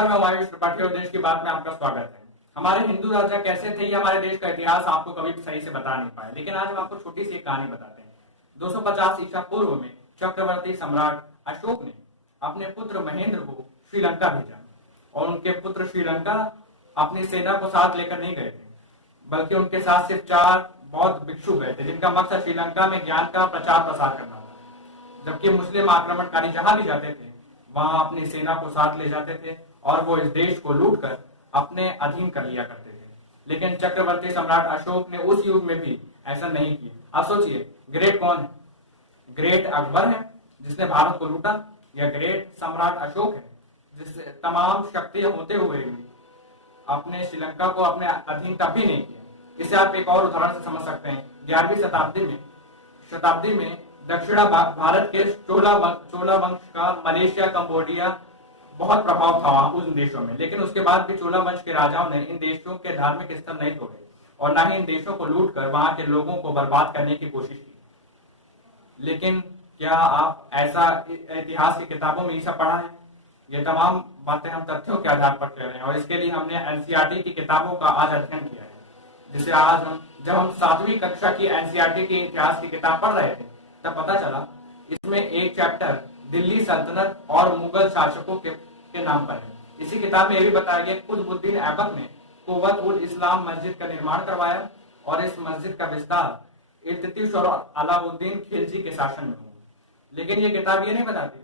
नमस्कार, मैं हुमायूं त्रिपाठी और देश की बात में आपका स्वागत है। हमारे हिंदू राजा कैसे थे, ये हमारे देश का इतिहास आपको कभी सही से बता नहीं पाए, लेकिन आज हम आपको छोटी सी एक कहानी बताते हैं। 250 ईसा पूर्व में चक्रवर्ती सम्राट अशोक ने अपने पुत्र महेंद्र को श्रीलंका भेजा और उनके पुत्र श्रीलंका अपनी सेना को साथ लेकर नहीं गए थे, बल्कि उनके साथ सिर्फ 4 बौद्ध भिक्षु गए थे, जिनका मकसद श्रीलंका में ज्ञान का प्रचार प्रसार करना था। जबकि मुस्लिम आक्रमणकारी जहां भी जाते थे वहां अपनी सेना को साथ ले जाते थे और वो इस देश को लूटकर अपने अधीन कर लिया करते थे। लेकिन चक्रवर्ती सम्राट अशोक ने उस युग में भी ऐसा नहीं किया। अब सोचिए, ग्रेट कौन है? ग्रेट अकबर है जिसने भारत को लूटा, या ग्रेट सम्राट अशोक है जिससे तमाम शक्तियां होते हुए भी अपने श्रीलंका को अपने अधीन तब भी नहीं किया। इसे आप एक और उदाहरण से समझ सकते हैं। 11वीं शताब्दी में दक्षिण भारत के चोला वंश का मलेशिया, कंबोडिया बहुत प्रभाव था वहां उन देशों में, लेकिन उसके बाद भी चोला वंश के राजाओं ने इन देशों के धार्मिक स्तर नहीं तोड़े और न ही इन देशों को लूटकर वहां के लोगों को बर्बाद करने की कोशिश की। लेकिन क्या आप ऐसा इतिहास की किताबों में ये सब पढ़ा है? ये तमाम बातें हम तथ्यों के आधार पर कह रहे हैं और इसके लिए हमने एनसीईआरटी की किताबों का आज अध्ययन किया है, जिसे आज जब हम 7वीं कक्षा की एनसीईआरटी के इतिहास की किताब पढ़ रहे थे तब पता चला इसमें एक चैप्टर दिल्ली सल्तनत और मुगल शासकों के नाम पर है। इसी किताब में यह भी बताया गया कुतुबुद्दीन ऐबक ने कुव्वत उल इस्लाम मस्जिद का निर्माण करवाया और इस मस्जिद का विस्तार इल्तुतमिश और अलाउद्दीन खिलजी के शासन में हुआ। लेकिन ये किताब ये नहीं बताती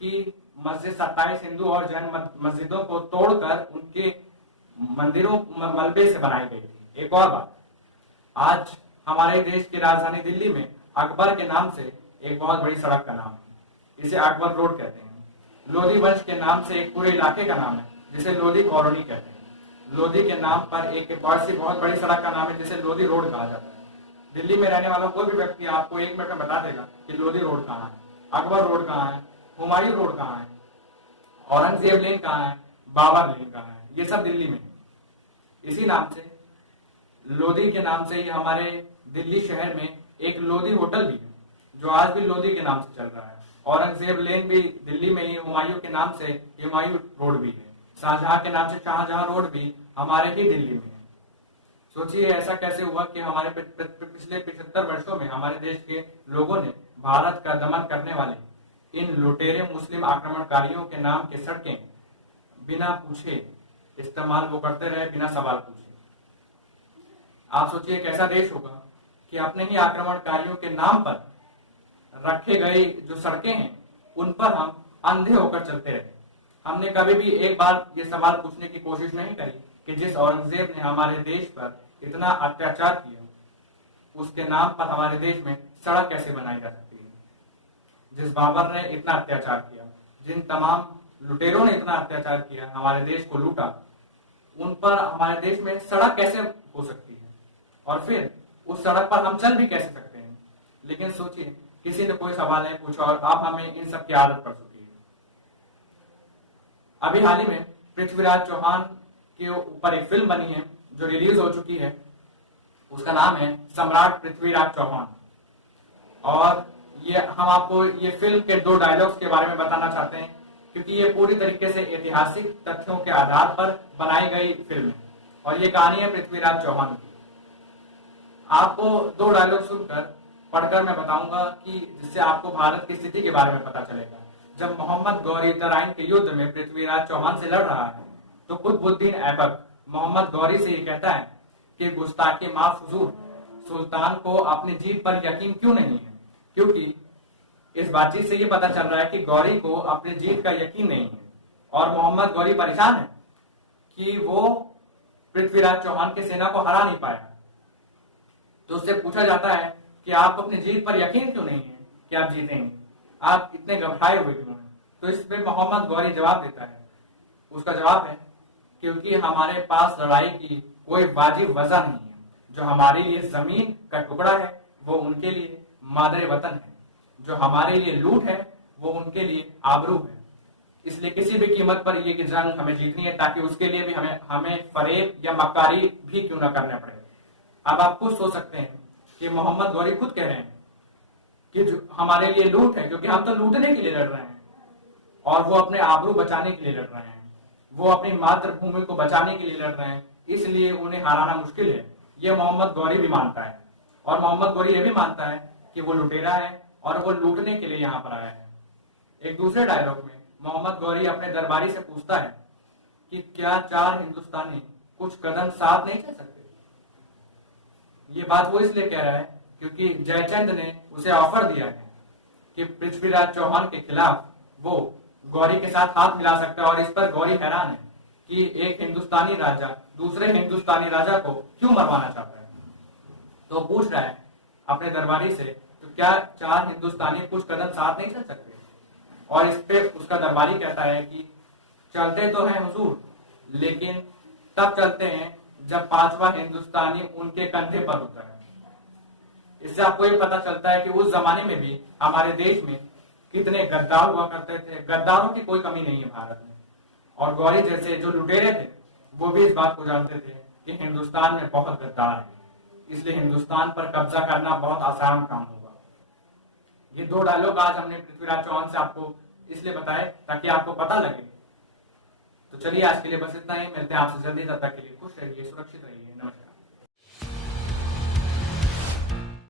कि मस्जिद 27 हिंदू और जैन मस्जिदों को तोड़कर उनके मंदिरों मलबे से बनाई गई थी। एक और बात, आज हमारे देश की राजधानी दिल्ली में अकबर के नाम से एक बहुत बड़ी सड़क का नाम है, इसे अकबर रोड कहते हैं। लोधी वंश के नाम से एक पूरे इलाके का नाम है जिसे लोधी कॉलोनी कहते हैं। लोधी के नाम पर एक बहुत बड़ी सड़क का नाम है जिसे लोधी रोड कहा जाता है। दिल्ली में रहने वाला कोई भी व्यक्ति आपको 1 मिनट में बता देगा कि लोधी रोड कहाँ है, अकबर रोड कहाँ है, हुमायूं रोड कहाँ है, औरंगजेब लेन कहाँ है, बाबर लेन कहाँ है। ये सब दिल्ली में। इसी नाम से लोधी के नाम से ही हमारे दिल्ली शहर में एक लोधी होटल भी है जो आज भी लोधी के नाम से चल रहा है। औरंगजेब लेन भी दिल्ली में ही हुमायूं के नाम से हुमायूं रोड भी है। शाहजहां के नाम से शाहजहां रोड भी हमारे ही दिल्ली में है। सोचिए ऐसा कैसे हुआ कि हमारे पिछले 75 वर्षों में हमारे देश के लोगों ने भारत का दमन करने वाले इन लुटेरे मुस्लिम आक्रमणकारियों के नाम के सड़कें बिना पूछे इस्तेमाल वो करते रहे, बिना सवाल पूछे। आप सोचिए कैसा देश होगा कि अपने ही आक्रमणकारियों के नाम पर रखे गए जो सड़कें हैं उन पर हम अंधे होकर चलते रहे। हमने कभी भी एक बार ये सवाल पूछने की कोशिश नहीं करी कि जिस औरंगजेब ने हमारे देश पर इतना अत्याचार किया उसके नाम पर हमारे देश में सड़क कैसे बनाई जा सकती है। जिस बाबर ने इतना अत्याचार किया, जिन तमाम लुटेरों ने इतना अत्याचार किया, हमारे देश को लूटा, उन पर हमारे देश में सड़क कैसे हो सकती है और फिर उस सड़क पर हम चल भी कैसे सकते हैं। लेकिन सोचिए किसी ने कोई सवाल नहीं पूछा और अब हमें इन सब की आदत पड़ चुकी है। अभी हाल ही में पृथ्वीराज चौहान के ऊपर एक फिल्म बनी है जो रिलीज हो चुकी है, उसका नाम है सम्राट पृथ्वीराज चौहान। और ये हम आपको ये फिल्म के 2 डायलॉग्स के बारे में बताना चाहते हैं क्योंकि ये पूरी तरीके से ऐतिहासिक तथ्यों के आधार पर बनाई गई फिल्म है और ये कहानी है पृथ्वीराज चौहान की। आपको 2 डायलॉग सुनकर पढ़कर मैं बताऊंगा कि जिससे आपको भारत की स्थिति के बारे में पता चलेगा। जब मोहम्मद गौरी तराइन के युद्ध में पृथ्वीराज चौहान से लड़ रहा है तो कुतुबुद्दीन ऐबक मोहम्मद गौरी से ये कहता है कि गुस्ताखी माफ हुजूर, सुल्तान को अपनी जीत पर यकीन क्यों नहीं है? क्योंकि इस बातचीत से ये पता चल रहा है कि गौरी को अपनी जीत का यकीन नहीं है और मोहम्मद गौरी परेशान है कि वो पृथ्वीराज चौहान की सेना को हरा नहीं पाया। तो उससे पूछा जाता है कि आपको अपनी जीत पर यकीन क्यों नहीं है कि आप जीतेंगे, आप इतने घबराए हुए क्यों हैं? तो इस पे मोहम्मद गौरी जवाब देता है। उसका जवाब है क्योंकि हमारे पास लड़ाई की कोई वाजिब वजह नहीं है। जो हमारे लिए जमीन का टुकड़ा है वो उनके लिए मादरे वतन है, जो हमारे लिए लूट है वो उनके लिए आबरू है। इसलिए किसी भी कीमत पर ये जंग हमें जीतनी है ताकि उसके लिए भी हमें फरेब या मक्कारी भी क्यों न करने पड़े। अब आप खुद सोच सकते हैं कि मोहम्मद गौरी खुद कह रहे हैं कि जो हमारे लिए लूट है क्योंकि हम तो लूटने के लिए लड़ रहे हैं और वो अपने आबरू बचाने के लिए लड़ रहे हैं। वो अपनी मातृभूमि को बचाने के लिए लड़ रहे हैं, इसलिए उन्हें हराना मुश्किल है। ये मोहम्मद गौरी भी मानता है, और मोहम्मद गौरी ये भी मानता है कि वो लुटेरा है और वो लूटने के लिए यहाँ पर आया है। एक दूसरे डायलॉग में मोहम्मद गौरी अपने दरबारी से पूछता है कि क्या 4 हिंदुस्तानी कुछ कदम साथ नहीं चल सकते। ये बात वो इसलिए कह रहा है क्योंकि जयचंद ने उसे ऑफर दिया है कि पृथ्वीराज चौहान के खिलाफ वो गौरी के साथ हाथ मिला सकता है, और इस पर गौरी हैरान है कि एक हिंदुस्तानी राजा दूसरे हिंदुस्तानी राजा को क्यों मरवाना चाहता है। तो पूछ रहा है अपने दरबारी से तो क्या 4 हिंदुस्तानी कुछ कदम साथ नहीं चल सकते, और इस पे उसका दरबारी कहता है कि चलते तो हैं हुजूर, लेकिन तब चलते हैं जब 5वां हिंदुस्तानी उनके कंधे पर होता है। इससे आपको ये पता चलता है कि उस जमाने में भी हमारे देश में कितने गद्दार हुआ करते थे। गद्दारों की कोई कमी नहीं है भारत में, और गौरी जैसे जो लुटेरे थे वो भी इस बात को जानते थे कि हिंदुस्तान में बहुत गद्दार है, इसलिए हिंदुस्तान पर कब्जा करना बहुत आसान काम होगा। ये 2 डायलॉग आज हमने पृथ्वीराज चौहान से आपको इसलिए बताए ताकि आपको पता लगे। तो चलिए आज के लिए बस इतना ही, मिलते हैं आपसे जल्दी, तब तक के लिए खुश रहिए, सुरक्षित रहिए, नमस्कार।